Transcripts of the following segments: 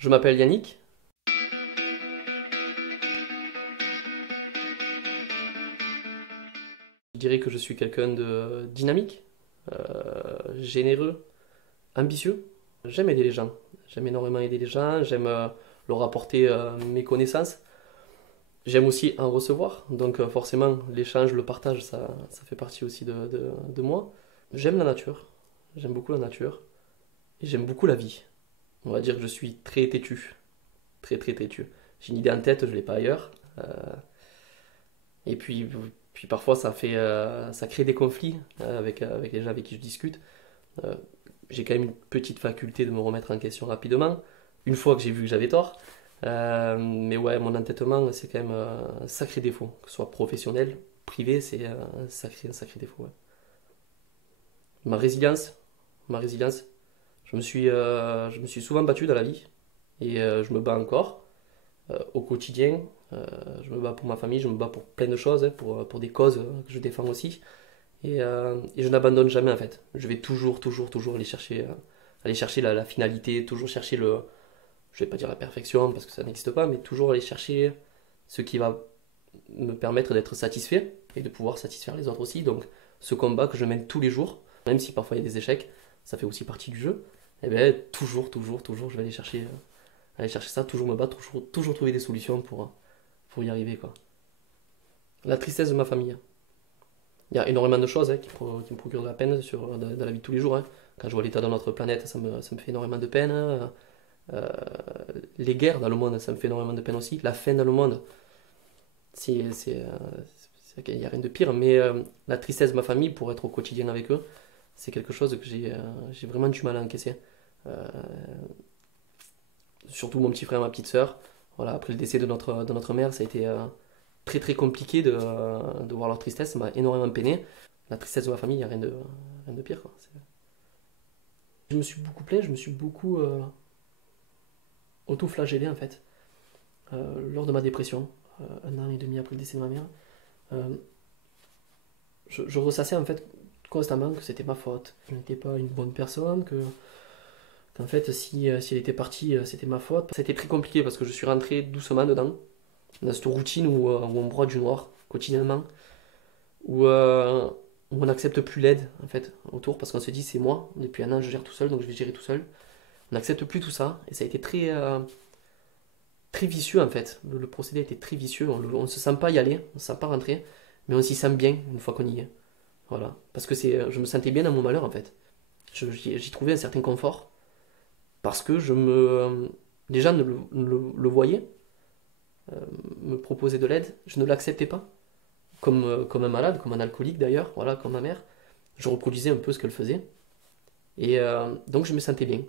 Je m'appelle Yannick. Je dirais que je suis quelqu'un de dynamique, généreux, ambitieux. J'aime aider les gens. J'aime énormément aider les gens. J'aime leur apporter mes connaissances. J'aime aussi en recevoir. Donc forcément, l'échange, le partage, ça fait partie aussi de moi. J'aime la nature. J'aime beaucoup la nature. Et j'aime beaucoup la vie. On va dire que je suis très têtu. Très très têtu. J'ai une idée en tête, je ne l'ai pas ailleurs. Et puis parfois ça crée des conflits avec les gens avec qui je discute. Euh, j'ai quand même une petite faculté de me remettre en question rapidement, une fois que j'ai vu que j'avais tort. Mais ouais, mon entêtement, c'est quand même un sacré défaut, que ce soit professionnel, privé, c'est un sacré défaut. Ouais. Ma résilience, ma résilience, je me suis souvent battu dans la vie et je me bats encore au quotidien. Je me bats pour ma famille, je me bats pour plein de choses, hein, pour des causes que je défends aussi. Et je n'abandonne jamais en fait. Je vais toujours aller chercher la finalité, toujours chercher je vais pas dire la perfection parce que ça n'existe pas, mais toujours aller chercher ce qui va me permettre d'être satisfait et de pouvoir satisfaire les autres aussi. Donc ce combat que je mène tous les jours, même si parfois il y a des échecs, ça fait aussi partie du jeu. Et bien toujours, je vais aller chercher ça, toujours me battre, toujours trouver des solutions pour y arriver quoi. La tristesse de ma famille. Il y a énormément de choses hein, qui me procurent de la peine dans la vie de tous les jours. Hein. Quand je vois l'état de notre planète, ça me fait énormément de peine. Hein. Euh, les guerres dans le monde, ça me fait énormément de peine aussi. La faim dans le monde, il n'y a rien de pire. Mais la tristesse de ma famille, pour être au quotidien avec eux, c'est quelque chose que j'ai vraiment du mal à encaisser. Euh, Surtout mon petit frère et ma petite sœur. Voilà, après le décès de notre mère, ça a été très très compliqué de voir leur tristesse. Ça m'a énormément peiné. La tristesse de ma famille, il n'y a rien de pire. Quoi. Je me suis beaucoup plaint, je me suis beaucoup auto-flagellé en fait. Lors de ma dépression, un an et demi après le décès de ma mère. Euh, je ressassais en fait constamment que c'était ma faute. Je n'étais pas une bonne personne, qu'en fait si elle était partie, c'était ma faute. C'était très compliqué parce que je suis rentré doucement dedans, dans cette routine où on broie du noir quotidiennement, où on n'accepte plus l'aide en fait autour parce qu'on se dit c'est moi, depuis un an je gère tout seul donc je vais gérer tout seul. On n'accepte plus tout ça et ça a été très vicieux en fait. Le procédé était très vicieux, on ne se sent pas y aller, on ne se sent pas rentrer, mais on s'y sent bien une fois qu'on y est. Voilà. Parce que je me sentais bien dans mon malheur en fait. J'y trouvais un certain confort parce que les gens le voyaient, me proposaient de l'aide, je ne l'acceptais pas. Comme un malade, comme un alcoolique d'ailleurs, voilà, comme ma mère. Je reproduisais un peu ce qu'elle faisait. Et donc je me sentais bien.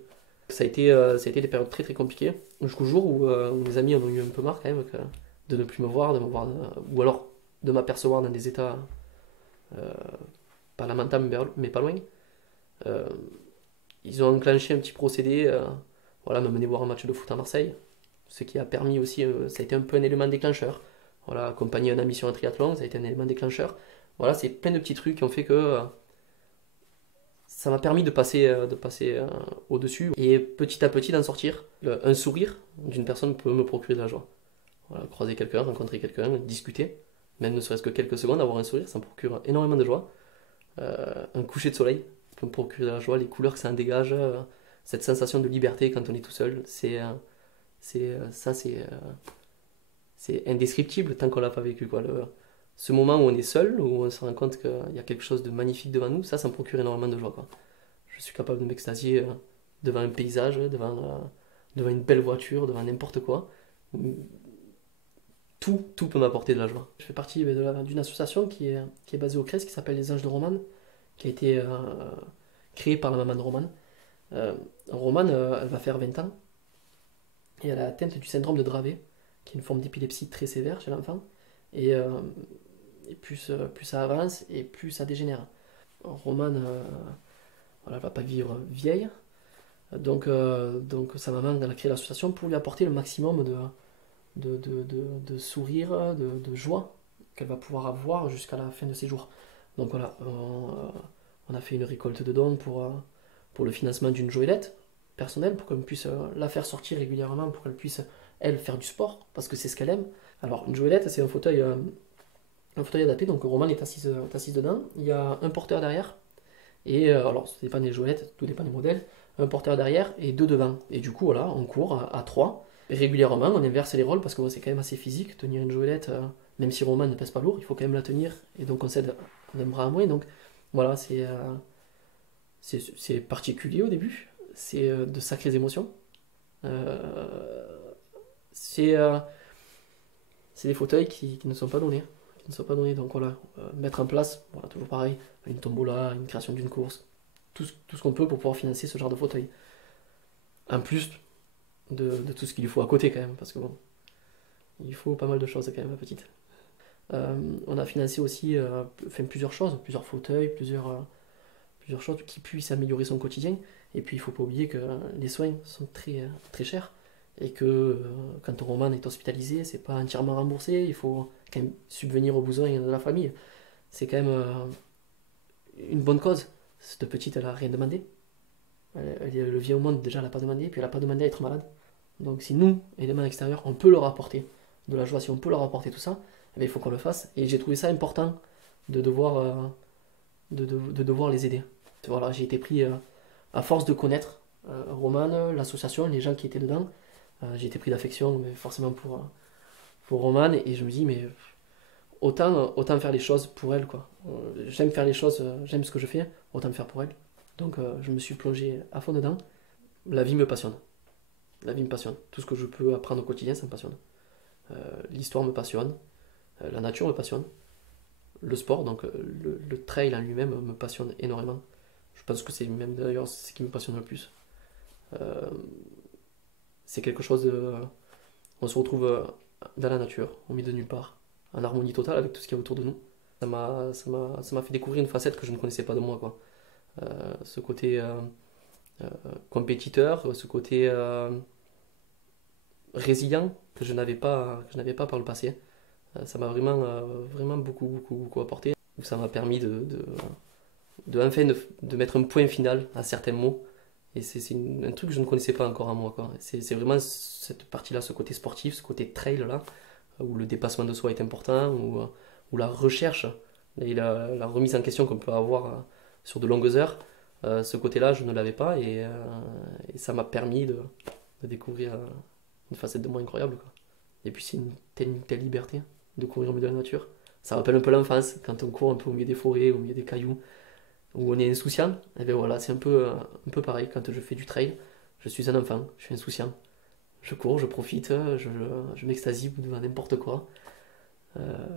Ça a été des périodes très très compliquées, jusqu'au jour où mes amis en ont eu un peu marre quand même de ne plus me voir, ou alors de m'apercevoir dans des états euh, pas lamentables mais pas loin. Euh, Ils ont enclenché un petit procédé, voilà, me mener voir un match de foot à Marseille, ce qui a permis aussi, ça a été un peu un élément déclencheur. Voilà, accompagner un ami sur un triathlon, ça a été un élément déclencheur. Voilà, c'est plein de petits trucs qui ont fait que ça m'a permis de passer au-dessus et petit à petit d'en sortir. Un sourire d'une personne peut me procurer de la joie. Voilà, croiser quelqu'un, rencontrer quelqu'un, discuter, même ne serait-ce que quelques secondes, avoir un sourire, ça me procure énormément de joie. Un coucher de soleil peut me procurer de la joie, les couleurs que ça en dégage, cette sensation de liberté quand on est tout seul, c'est indescriptible tant qu'on l'a pas vécu. Quoi. Ce moment où on est seul, où on se rend compte qu'il y a quelque chose de magnifique devant nous, ça me procure énormément de joie. Quoi. Je suis capable de m'extasier devant un paysage, devant une belle voiture, devant n'importe quoi. Tout peut m'apporter de la joie. Je fais partie d'une association qui est basée au Crest, qui s'appelle Les Anges de Romane, qui a été créée par la maman de Romane. Euh, Romane, elle va faire 20 ans, et elle est atteinte du syndrome de Dravet, qui est une forme d'épilepsie très sévère chez l'enfant. Et, plus ça avance, et plus ça dégénère. Romane, voilà, elle va pas vivre vieille, donc sa maman elle a créé l'association pour lui apporter le maximum de sourire, de joie qu'elle va pouvoir avoir jusqu'à la fin de ses jours. Donc voilà, on a fait une récolte de dons pour le financement d'une joëlette personnelle, pour qu'on puisse la faire sortir régulièrement, pour qu'elle puisse, elle, faire du sport, parce que c'est ce qu'elle aime. Alors, une joëlette, c'est un fauteuil adapté, donc Roman est assise dedans. Il y a un porteur derrière, et alors, ça dépend des joëlettes, tout dépend des modèles, un porteur derrière et deux devant. Et du coup, voilà, on court à trois. Régulièrement, on inverse les rôles parce que bon, c'est quand même assez physique, tenir une joëlette, même si Roman ne pèse pas lourd, il faut quand même la tenir, et donc on cède un bras à moins. Donc voilà, c'est particulier au début, c'est de sacrées émotions. Euh, c'est euh, c'est des fauteuils qui ne sont pas donnés. Qui ne sont pas donnés. Donc voilà, mettre en place, voilà, toujours pareil, une tombola, une création d'une course, tout ce qu'on peut pour pouvoir financer ce genre de fauteuil. En plus de tout ce qu'il lui faut à côté quand même, parce que bon, il faut pas mal de choses quand même, ma petite. On a financé aussi fait plusieurs choses, plusieurs fauteuils, plusieurs choses qui puissent améliorer son quotidien. Et puis il ne faut pas oublier que les soins sont très chers et que quand Roman est hospitalisé, c'est pas entièrement remboursé, il faut quand même subvenir aux besoins de la famille. C'est quand même une bonne cause. Cette petite, elle a rien demandé. Elle vient au monde, déjà, elle n'a pas demandé, puis elle n'a pas demandé à être malade. Donc si nous, éléments extérieurs, on peut leur apporter de la joie, si on peut leur apporter tout ça, eh bien, il faut qu'on le fasse. Et j'ai trouvé ça important de devoir, de devoir les aider. Voilà, j'ai été pris à force de connaître Roman, l'association, les gens qui étaient dedans. J'ai été pris d'affection, mais forcément pour Roman, et je me dis, mais autant faire les choses pour elle, quoi. J'aime faire les choses, j'aime ce que je fais, autant le faire pour elle. Donc je me suis plongé à fond dedans. La vie me passionne. La vie me passionne. Tout ce que je peux apprendre au quotidien, ça me passionne. L'histoire me passionne. La nature me passionne. Le sport, donc le trail en lui-même me passionne énormément. Je pense que c'est même d'ailleurs ce qui me passionne le plus. Euh, c'est quelque chose de. On se retrouve dans la nature, au milieu de nulle part, en harmonie totale avec tout ce qu'il y a autour de nous. Ça m'a fait découvrir une facette que je ne connaissais pas de moi, quoi. Ce côté euh, compétiteur, ce côté résilient que je n'avais pas par le passé. Ça m'a vraiment beaucoup apporté. Ça m'a permis enfin de mettre un point final à certains mots. Et c'est un truc que je ne connaissais pas encore à moi, quoi. C'est vraiment cette partie-là, ce côté sportif, ce côté trail là, où le dépassement de soi est important, où la recherche et la remise en question qu'on peut avoir sur de longues heures, ce côté-là, je ne l'avais pas, et ça m'a permis de découvrir une facette de moi incroyable, quoi. Et puis c'est une telle liberté de courir au milieu de la nature. Ça rappelle un peu l'enfance, quand on court un peu au milieu des forêts, au milieu des cailloux, où on est insouciant. Et bien voilà, c'est un peu pareil quand je fais du trail. Je suis un enfant, je suis insouciant. Je cours, je profite, je m'extasie devant n'importe quoi. Euh,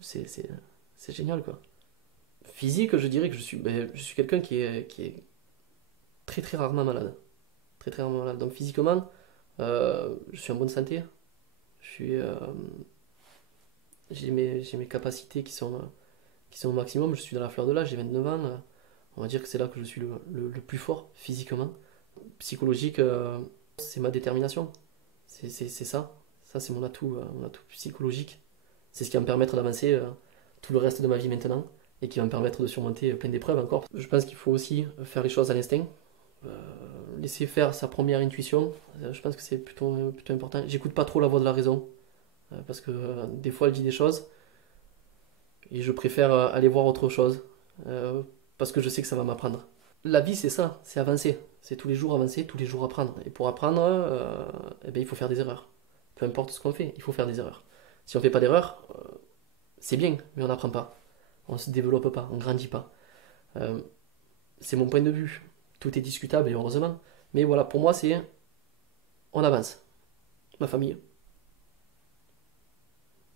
c'est, c'est, c'est génial, quoi. Physique, je dirais que je suis quelqu'un qui est très rarement malade. Très rarement malade. Donc physiquement, je suis en bonne santé. Je suis, j'ai mes capacités qui sont au maximum. Je suis dans la fleur de l'âge, j'ai 29 ans. On va dire que c'est là que je suis le plus fort physiquement. Psychologique, c'est ma détermination. C'est ça. Ça, c'est mon atout psychologique. C'est ce qui va me permettre d'avancer tout le reste de ma vie maintenant et qui va me permettre de surmonter plein d'épreuves encore. Je pense qu'il faut aussi faire les choses à l'instinct. Euh, Laisser faire sa première intuition, je pense que c'est plutôt important. J'écoute pas trop la voix de la raison parce que des fois elle dit des choses et je préfère aller voir autre chose euh, parce que je sais que ça va m'apprendre. La vie, c'est ça, c'est avancer. C'est tous les jours avancer, tous les jours apprendre. Et pour apprendre, eh ben, il faut faire des erreurs. Peu importe ce qu'on fait, il faut faire des erreurs. Si on fait pas d'erreurs, c'est bien, mais on n'apprend pas. On se développe pas, on grandit pas. Euh, c'est mon point de vue. Tout est discutable et heureusement. Mais voilà, pour moi, c'est on avance. Ma famille.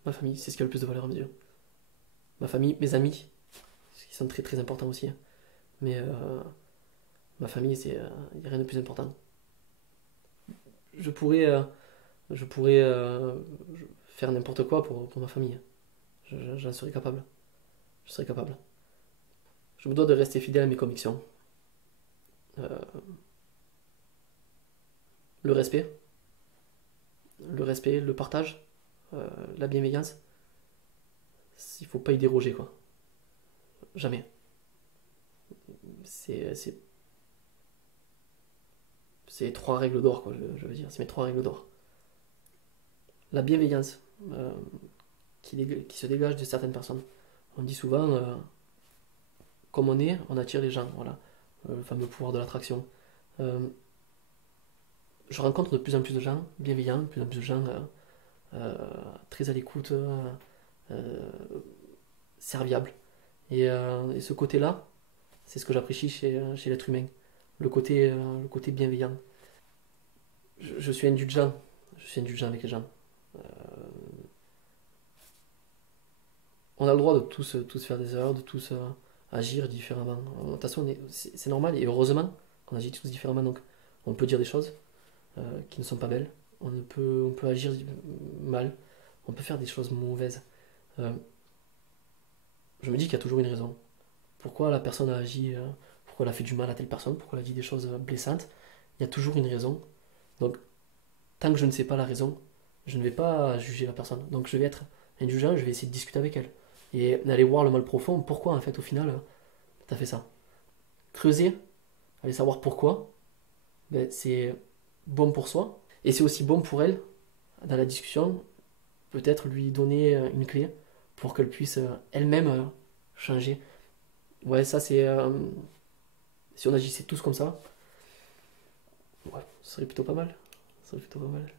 Ma famille, c'est ce qui a le plus de valeur à mes yeux. Ma famille, mes amis, qui sont très importants aussi. Mais ma famille, c'est y a rien de plus important. Je pourrais, euh, je pourrais faire n'importe quoi pour ma famille. J'en serais capable. Je serais capable. Je me dois de rester fidèle à mes convictions. Euh, le respect, le partage, la bienveillance, il faut pas y déroger, quoi. Jamais. C'est C'est 3 règles d'or, quoi, je veux dire. C'est mes 3 règles d'or. La bienveillance qui se dégage de certaines personnes. On dit souvent, comme on est, on attire les gens. Voilà. Le fameux pouvoir de l'attraction. Euh, je rencontre de plus en plus de gens bienveillants, de plus en plus de gens très à l'écoute, serviables. Et ce côté-là, c'est ce que j'apprécie chez l'être humain. Le côté bienveillant. Je suis indulgent. Je suis indulgent avec les gens. Euh, on a le droit de tous faire des erreurs, de tous agir différemment. De toute façon, c'est normal et heureusement qu'on agit tous différemment. Donc, on peut dire des choses qui ne sont pas belles. On peut agir mal. On peut faire des choses mauvaises. Euh, je me dis qu'il y a toujours une raison. Pourquoi la personne a agi, pourquoi elle a fait du mal à telle personne, pourquoi elle a dit des choses blessantes. Il y a toujours une raison. Donc, tant que je ne sais pas la raison, je ne vais pas juger la personne. Donc, je vais être indulgent, je vais essayer de discuter avec elle. Et d'aller voir le mal profond, pourquoi en fait au final t'as fait ça. Creuser, aller savoir pourquoi, ben, c'est bon pour soi. Et c'est aussi bon pour elle, dans la discussion, peut-être lui donner une clé pour qu'elle puisse elle-même changer. Ouais, ça c'est. Si on agissait tous comme ça, ouais, ce serait plutôt pas mal. Ce serait plutôt pas mal.